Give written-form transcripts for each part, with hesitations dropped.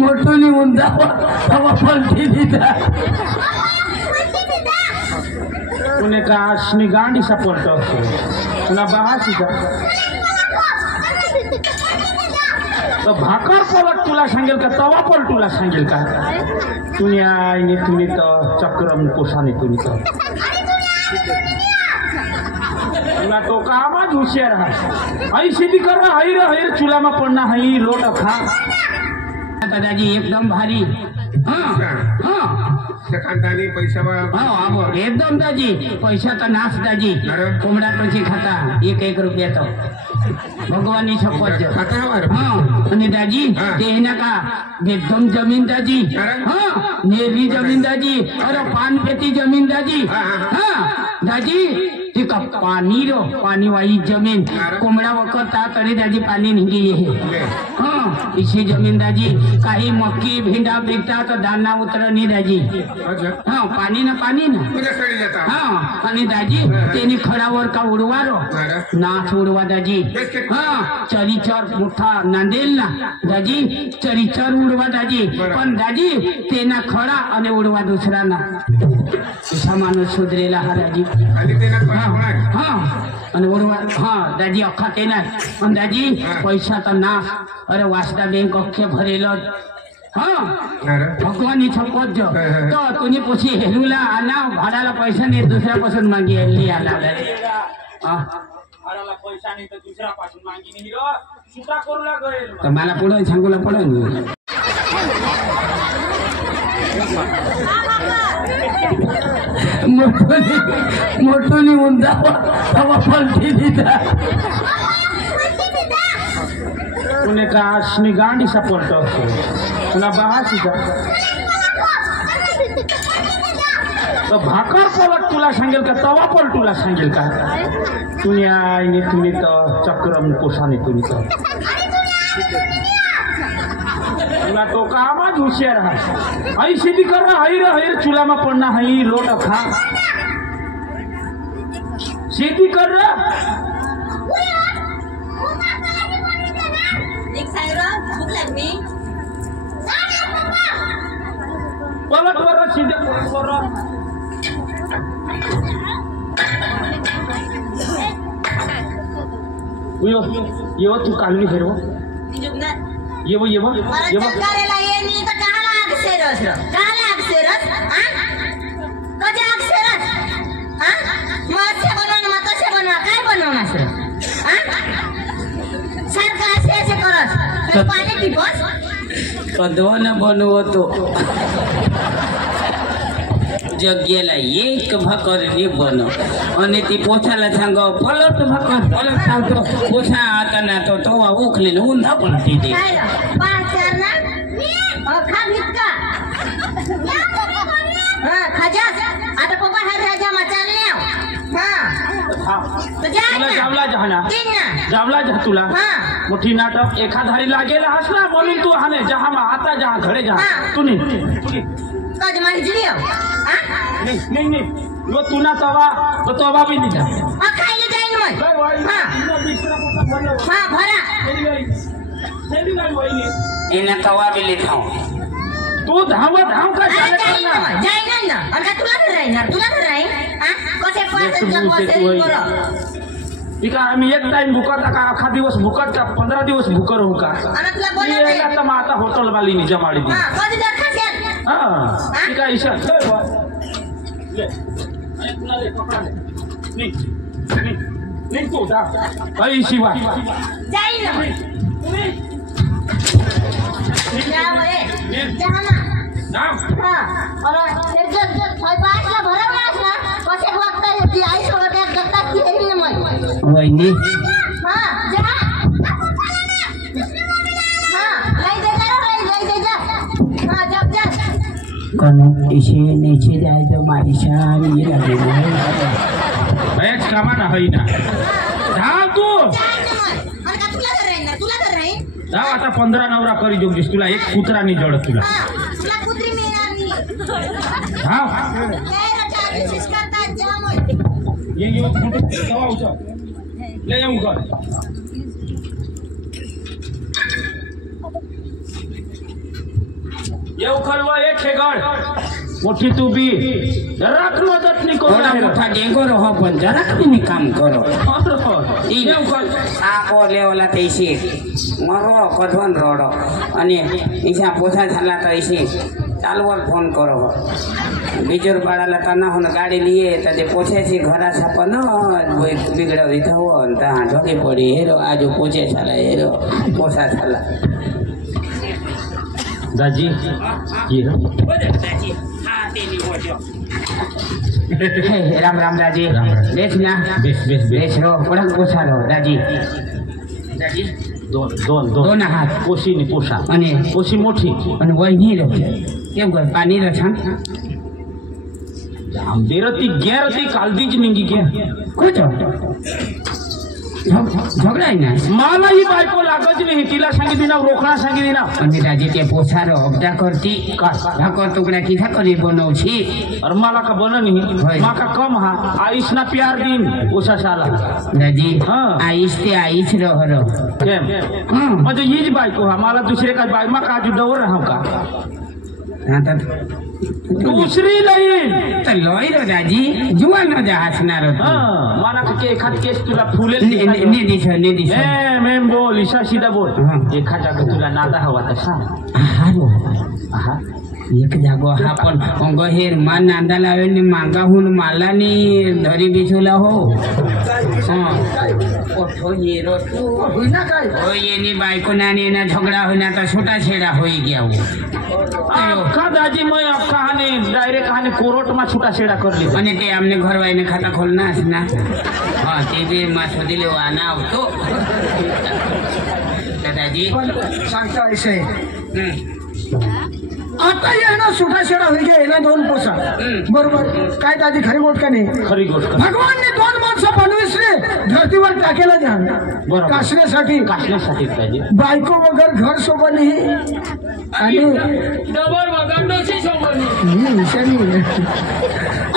मोठोनी उंदा तवा पलटी दिदा पुणे का आशनी गांडी सपोर्ट पुन्हा बहाशी का तो भाकर पलट तुला सांगेल का तवा पलट तुला सांगेल का तुम्ही तर चक्रम कोसाने तुम्ही तर तुला तो का आवाज होशियार है आई सीधी कर रहा है चूल्हा में पड़ना है लोट खा दादाजी एकदम भारी खानदानी पैसा एकदम दाजी पैसा तो नाश दाजी कोंबडा टोची खाता एक रुपया तो भगवानी शपथ आणि दाजी ते ना का एकदम जमीन दाजी नेरी जमीन दाजी अरे पान पेटी जमीन दाजी दाजी ती का पानी वाली जमीन कोंबडा वकरता तरी दाजी पाणी निघी इसी जमीन दाजी काही मक्की भिंडा पिकता तो दाना उतर नहीं दाजी पानी ना आणि दाजी तेनी खडावर का उडवारो नाच उडवा दाजी चरीचर मोठा नांदेल ना दाजी चरीचर उडवा दाजी पण दाजी तेना खडा आणि उडवा दुसरा ना असा माणूस सुधरेला हा दाजी आणि उडवा दाजी अख्खा तेना पण दाजी पैसा तर नाश अरे वास्ता बैंक अख्खे भरेल भगवानी छपत जो तो तुम्ही पुशी हेलूला आना भाडाला पैसा नाही दुसऱ्यापासून मागी हल्ली आला भाडाला पैसा नाही तर दुसऱ्यापासून मागी नाही सुटा करू लागेल तर मला पुढे सांगूला पडेल मोठोनी उंदा तवा पलटी दिदा पुणे का आशनी गांडी सपोर्ट पुन्हा बहाशी का तो भाकर पलट तुला सांगेल का तवा पलट तुला सांगेल का तुम्ही तर चक्रम कोसाने तुम्ही तर तुला तो का आवाज होशियार है आई सीधी कर रहा है चूल्हा में पड़ना है लोट खा सीधी कर रहा पलट वर सीधे ये तू कालनी फिरव ये करायला ये मी तर काला अक्षरस कधी अक्षरस मग बनवणं मग कसे बनवा काय बनवणार सारखं असे करस पाणी टिपस कदवाना बनवतो जग्याला एक भाकर नाही बनव आणि ती पोछाला सांग पलट भाकर पलट सांगतो पोछा आता ना तो तवा उखले उंधा पलटी दे आता पप्पा हा राजा मचालने जावला जा तुला मोठी नाटक एखादारी लागेल हसना बोलून तू हाने जहा आता जहा घरे जा तू नहीं वो तू ना तवा तो तवा भी नहीं जा खाइले जाइन भरा इना तवा भी लिखाऊं तू धाव का चाले करना जाइन ना अरे तुला राही कसे पास इका आम्ही एक टाइम भुकत का आखा दिवस भुकत का 15 दिवस भुकर होऊ का आता माता होटल वाली नि जमाडी दी इका ईशा ले तुला ले पकड़ा ले नहीं तू जा आई शिवा जाई ना नाम अरे जो स्वयंपाकला भरवलास ना कसे वागता येते आई सोबत एक गत्ता केली मग वहिनी जा कौन इसे नीचे जाए तो हमारी शान ये एक कामा ना होई ना धाव तू धाव आता 15 नवरा करी जोगीस तुला एक कुत्रा नहीं जड़ तुला धाव ये दवा उचल ले जाऊं कर येऊ खलवा एक खेगड मोठी तू बी जराक मदत नाही थोडा करू मोठा डेंगो रहो पण जरा तुम्ही काम करो येऊ खल सापो लेवला तैशी मरो कधवन रोडो અને ઈસા પોછા झाला તો ઈસી ચાલવર ફોન કરો બીજુર પાડાલા તના હોન ગાડી લીએ તો તે પોછે છે ઘરા સાપન बिगड़ा थो ता ढोकी पड़ी हेरो आज पोछे छाला हेरो पोछा छाला दाजी ये राम राम दाजी राम राम। बेच ना बेच बेच बेच बेच रो बड़ा पोछा रो दाजी दाजी दोन दोन दोन दोन हात कोशी नि पोषा અને कोशी मोठी અને વહી રો કેમ કર પાણી રો છાણ बेरती गेरती कालदीच निंगी गे कोचो झगडाय ना मला ही बायको लागत नाही तिला सांगितली ना रोखणा सांगितली ना અને દાદી તે પોછારો અબડા કરતી ભાકર ટુકડા કીધા કરી બનાવછી और मला का बन नाही होय। माका कम हा आईस ना प्यार दिन उषा शाला दादी हां। आईच ते आईच रहो केम हां म्हणजे हीच बायको हा मला दुसरे काय बाय माका आजू डवर राहू का आता दुसरी नाही तर लोय रो दादी जुवान न जा हसणार हा मला का एखाद केस तुला फुलेल ने दिस ए मेम बोल ईशा सीधा बोल हां। एखादा का तुला नादा हवा तसा हारो हा एक जागो हा पण अंगहेर मान नांदा लावे ने मांगा हुन माला ने धरी बिछुला हो हां ओठो येरो तू होईना काय हो येनी बायको नानी ना झगडा होईना तर छोटा छेडा होई गया हो अक्का दाजी मैं अक्का हाने डायरेक्ट हाने कोरोट में छुटा छेड़ा कर ली અને તે અમને ઘર વાઈને ખાતા ખોલના છે ના હા તે બી માં શોધી લેવો આના આવતો દાદાજી सांगता विषय हम्म. आता येणं सुटाशेडा होई गे येणं दोन पोसा बरोबर काय दादी खरी गोष्ट का नाही खरी गोष्ट भगवानने दोन माणसं बनविसले धरतीवर टाकेला ध्यान बरोबर. कासण्यासाठी काशण्यासाठी पाहिजे बायको वगैर घर सोबत नाही आणि डबल वगंडोशी सोबत ही हुशारी आहे.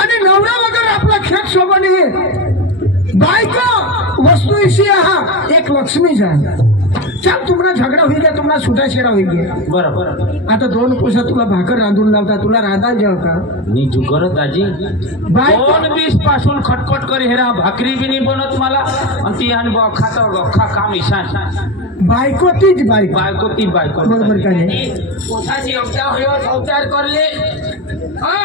आणि नवरा वगैरे आपला खेळ सोबत नाही बायको वस्तू इशी हा एक लक्ष्मीचा चल तुम्हाला झगडा होई गया तुम्हाला सुटाशेडा होई गया बरोबर आता दोन पोसा तुला भाकर रांधून लावता तुला रांधा जेव का नी जुगर दाजी बायको 2-20 पासून खटखट करी हेरा भाकरी बी नाही बनत मला आणि ती आणि खाता गखा काम ईशान बायको तीच बायको बायको ती बायको बरोबर का नाही पोसाची अवतार होयो अवतार करले हा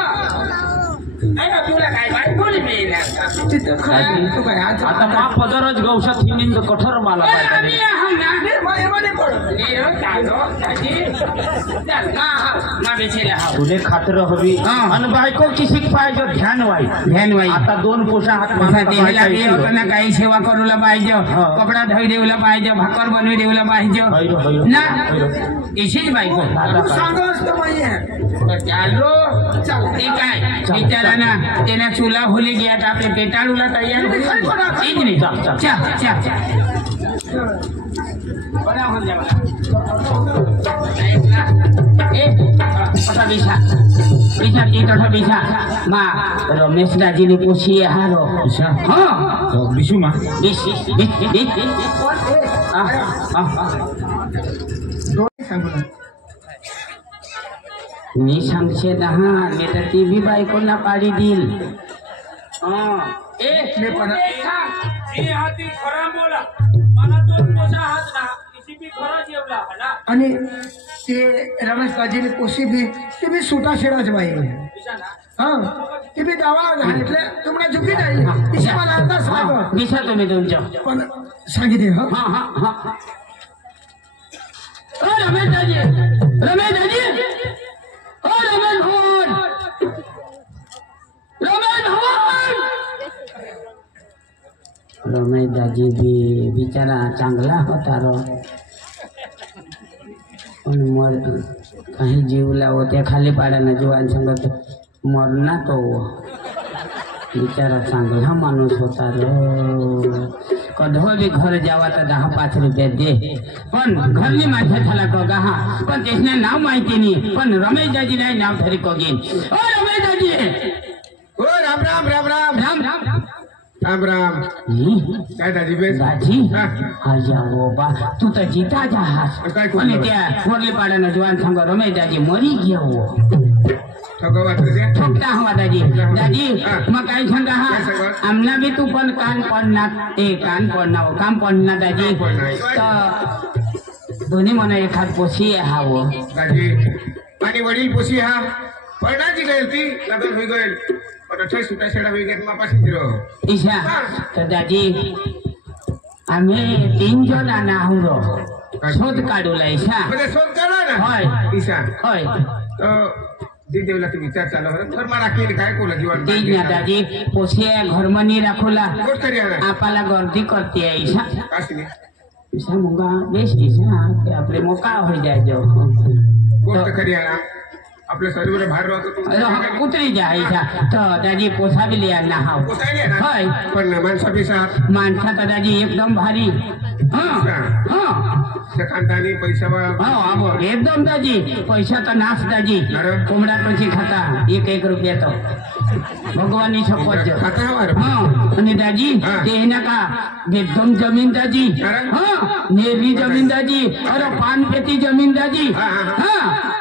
अरे तुला काय बायको नाही मिळणार तिथं खरं तू काय आज आता मा पदरच गवशात हिंदीन कठोर मला आम्ही पाहिजे आहो ना मायेमध्ये पड. नीरो चालो दादी चल ना मा बेचेला हा तुले खातर हवी हां। आणि बायको किसी पाहिजे ध्यान वाई ध्यान वाई आता 2 पोषा हात असा मागता देवीला पाहिजे. बी होतं ना काही सेवा करूला पाहिजे हा. कपडा धुई देऊला पाहिजे भाकर बनवी देऊला पाहिजे हैरो, हैरो, ना हैरो. इशीच बायको दादा तू काय? सांगा असतं माये ચાલો તે કાય બિચારાના તેના ચૂલા હોલી ગયા તો આપણે પેટાળુલા તૈયાર ઈ જ ને ચા ચા બનાવો જવા એ પટા બીસા બીસા ઈ તો બીસા માં રમેશ દાજીને પૂછીએ હારો હા बिशू मा બીસી બીસી આ આ डोळे सांगू ना. मी सांगशे दहा मी तर ती बी बायकोला पाडी देईल मी पण आणि ते रमेश बाजीने कोशी बी ते बी सुटा शेडाच बाई हा ते बी गावा घातल्या तुम्हाला चुकी नाही तिची मला अंदाज सांग दिसा तुम्ही तुमच्या पण सांगितले हा हा हा हा ओ रमेश दाजी रमेश दाजी ओ रमेश भवन रमेश भवन रमेश दाजी बी बिचारा चांगला होता रो पण मर काही जीव लावो त्या खाली पाड्यानं जीवान सांगत मरना तो बिचारा चांगला माणूस होता रो कधो बी घर जावा तर 10-5 रुपये दे पण घरनी माझ्या झाला तो गहा पण त्याने नाव माहिती नाही पण रमेश दाजी नाही नाव धरी को घेईन ओ रमेश दाजी हो राम राम राम राम राम राम राम राम राम काय दाजी बेस दाजी हा. अजा बा तू तर જીતા જ હાસ काय कोण અને ત્યાં મોરલીપાડાનો જવાન સંગો રમેશ દાજી મરી ગયો ठोका वाटलं ते ठोकता हवा दाजी दाजी हा. मग काय सांगा हा काय सांगा? आमना बी तू पण कान पडणार ते कान पडणार काम पडणार दाजी काम पडणार. तर दोन्ही म्हणा एखाद पोशी हावं दाजी आणि वडील पोशी हा पडण्याची गईल ती लग्न होई गईल पण अठ्ठावीस सुट्टा शेडा होई गेत मापाशी फिरो ईशा तर दाजी आम्ही 3 जण आहो शोध काढूला ईशा म्हणजे शोध करा ना होय. ईशा होय दी देवला तुम्ही विचार चालला बरं घर मा राखील काय कोला जीवन तेच ना दाजी पोशी घरमनी राखोला गोष्ट करी ना आपाला गर्दी करते ईशा काशी ईशा मुगा बेस्ट ईशा ते आपले मोका हो जायजो गोष्ट करी ना आपल्या शरीर बाहेर राहतो उतरी जा ईशा तर दाजी पोसा बी लिया ना हाव पोसायले ना होय पण माणसा पिसा माणसा तर दाजी एकदम भारी हा हा खानदानी पैसा हो एकदम दाजी पैसा तर नाश दाजी अरे. कोंबडा टोची खाता 1 रुपया तो भगवानी शपथ खाता हवा हा आणि दाजी हा. ते ना का एकदम जमीन दाजी अरे. हा नेरली जमीन दाजी अरे पान पेती जमीन दाजी हा, हा. हा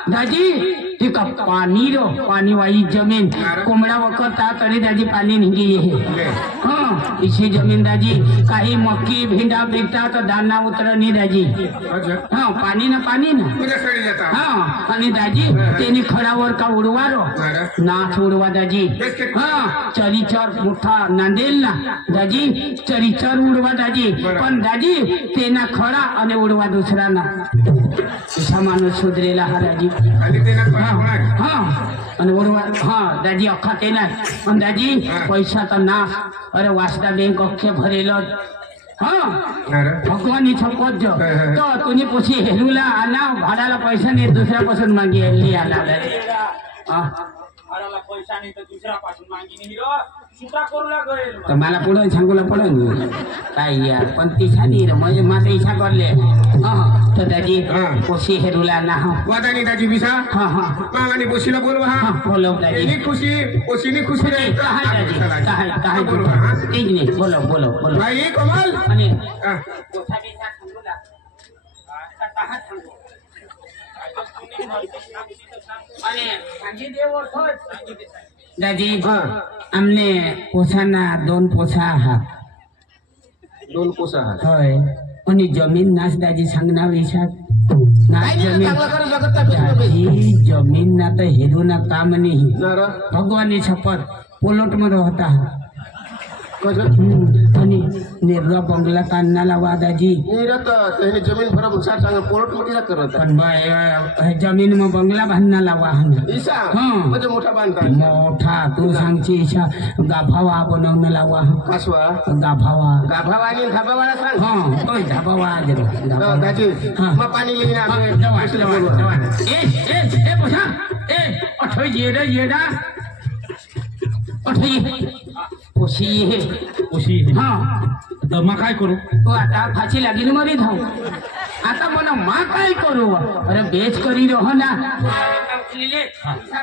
दाजी ते का पाणी रो पाणी वाई जमीन अरे. कोंबडा वकरता तरी दाजी पाणी निघी हा इशी जमीन दाजी काही मक्की भिंडा पिकता तर दाना उतरणी दाजी हा पाणी ना सडी जाता हा आणि दाजी त्यांनी खडावर का उडवारो अरे. नाथ उडवा दाजी हा चरीचर मोठा नांदेल ना दाजी चरीचर उडवा दाजी बरं. पण दाजी तेना खडा आणि उडवा दुसरा ना असा माणूस सुधरेला हा दाजी खाली ते ना हा आणि उडवा हा दाजी अख्खा ते नाही पण दाजी हा. पैसा तर नाश अरे वासदा बँक अख्खे भरेल हा अरे भगवानी छपत जो हा, हा. तो तुम्ही पोशी हेरूला आणा भाडाला पैसा नाही दुसऱ्यापासून मागे आला हा पैसा नाही तर दुसऱ्यापासून मागी नाही सुद्धा करू लागेल तर मला पुढे सांगूला पडन काय यार पण ती छानी रे म्हणजे माझा इच्छा करले हा तर दाजी हा. पोशी हेरूला ना वादानी दाजी बिसा हा हा मामानी पोशीला बोलवा हा हा बोलो दाजी एनी खुशी पोशीनी खुशी रे काय दाजी काय बोलवा हा तेच नाही बोलो भाई कमाल आणि हा. पोसा बिसा सांगूला आता सांगू आणि सांगी देव दाजी हा. आमने पोसाना 2 पोसा आहात 2 पोसा हा होय आणि जमीन नाच दाजी सांगणार विषात नाच जमीन दाजी जमीन ना तर हेरू ना काम नाही नारा भगवानी शपथ पोलोट मध्ये होता कसं आणि निर्वा बंगला काढणा लावा दाजी निरत त्याने जमीन भरा हुशार सांगा पोरट मोठीला करत पण जमीन मग बंगला बांधणा लावा ईसा हा. म्हणजे मोठा बांधता मोठा तू सांगची इच्छा गाभावा बनवणं लावा कासवा गाभावा गाभावा आणि खाबावाला सांग हा होय गाभावा दाजी हा. मग पाणी लिहिण हा तर मग काय करू तो आता फाशी लागीन मरी धाव आता म्हणा मा काय करू अरे बेच करी रहो ना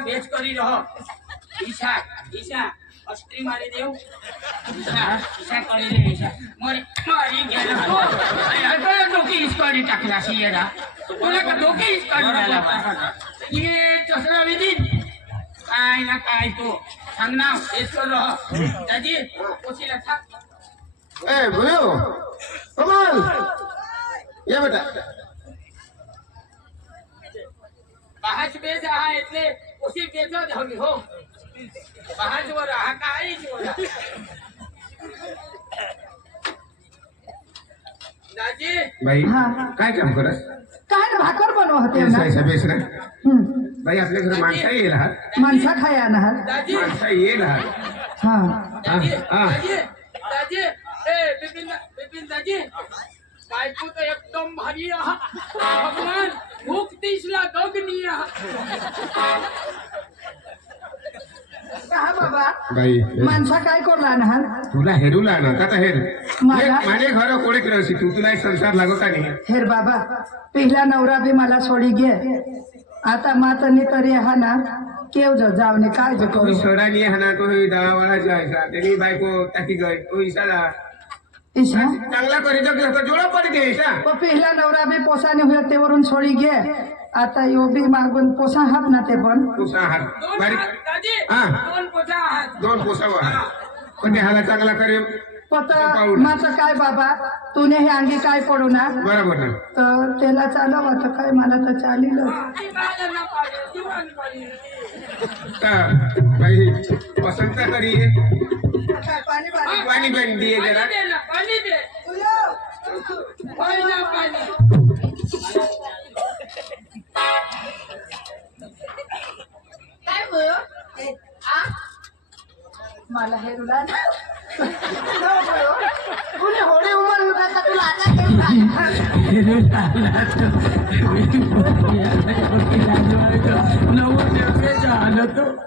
बेच करी रहो ईशा ईशा अस्त्री मारी देऊ ईशा करी रे ईशा मारी गेला डोकी इस्कॉडी टाकला येडा तुला का डोकी इस्कॉडी झाला ये चसरा विधी काय ना काय तू सांग ना बेच कर रहो दाजी पोशीला थांब ए बोलो कमाल ये बेटा बहाच बेच रहा એટલે उसी बेचो જ हवी हो बहाच वर रहा काही જ वर दाजी बाई हा. काय काम करत काय ना भाकर बनव होते ना बेस ना हम्म. बाई आपल्या घरी माणसा येईल हा माणसा खाया ना दाजी माणसा येईल हा हा दाजी हा. दाजी दाजी ए बिपिन दाजी बायको तर एकदम भारी आहात भगवान भूक 30ला दगनी आहात का बाबा बाई माणसा काय करला ना तुला हेरूला ना आता हेर मला? माझे घर कोणी केलं तू तुला एक संसार लागत का नाही हेर बाबा पहिला नवरा बी मला सोडी घे आता मातनी तरी हा ना केव जो जावने काय जो करू सोडानी हाना तो दवावाला जायचा त्यानी बायको टाकी गई तो इशारा ईशा चांगला करीत जोडा पडते ईशा तो पहिला नवरा बी पोसाने हुए तेवरून सोडी घे आता यो बी मागून पोसा हात ना ते पण तू सहा बारीक हा दोन पोसावा पण ते हाला चांगला करे पता माझं काय बाबा तुने हे अंगी काय पडू ना बरोबर ना तर त्याला चालव आता काय मला तर चालील भाई पसंत करी पाणी बन दिए जरा काय बोल मला हे रुला तुला होळी उमर होता का तुला आता केलं नव्वद झालं तो